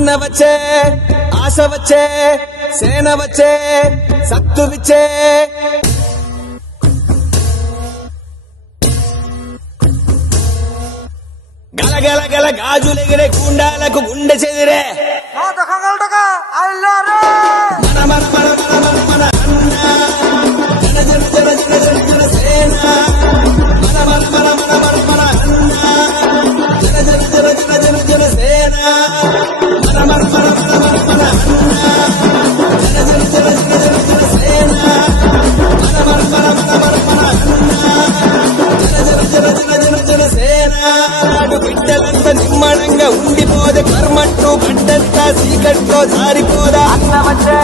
అన్న వచ్చే ఆశ వచ్చే సేన వచ్చే సత్తు విచ్చే గల గల గల గాజులెగిరే గుండాలకు గుండె చెదిరే మన మన మన మన మన మన అన్న జన జన జన జన జన జన సేన మన మన మన మన మన మన అన్న జన జన జన జన జన జన సేన మన మన మన మన మన మన అన్న జన జన జన జన జన జన సేన మన మన మన మన మన మన అన్న జన జన జన జన జన జన సేన నాడు బిడ్డలంతా నిమ్మడంగా ఉండిపోదే కర్మంటూ గడ్డంతా సీకట్లో జారిపోదా అన్న వచ్చే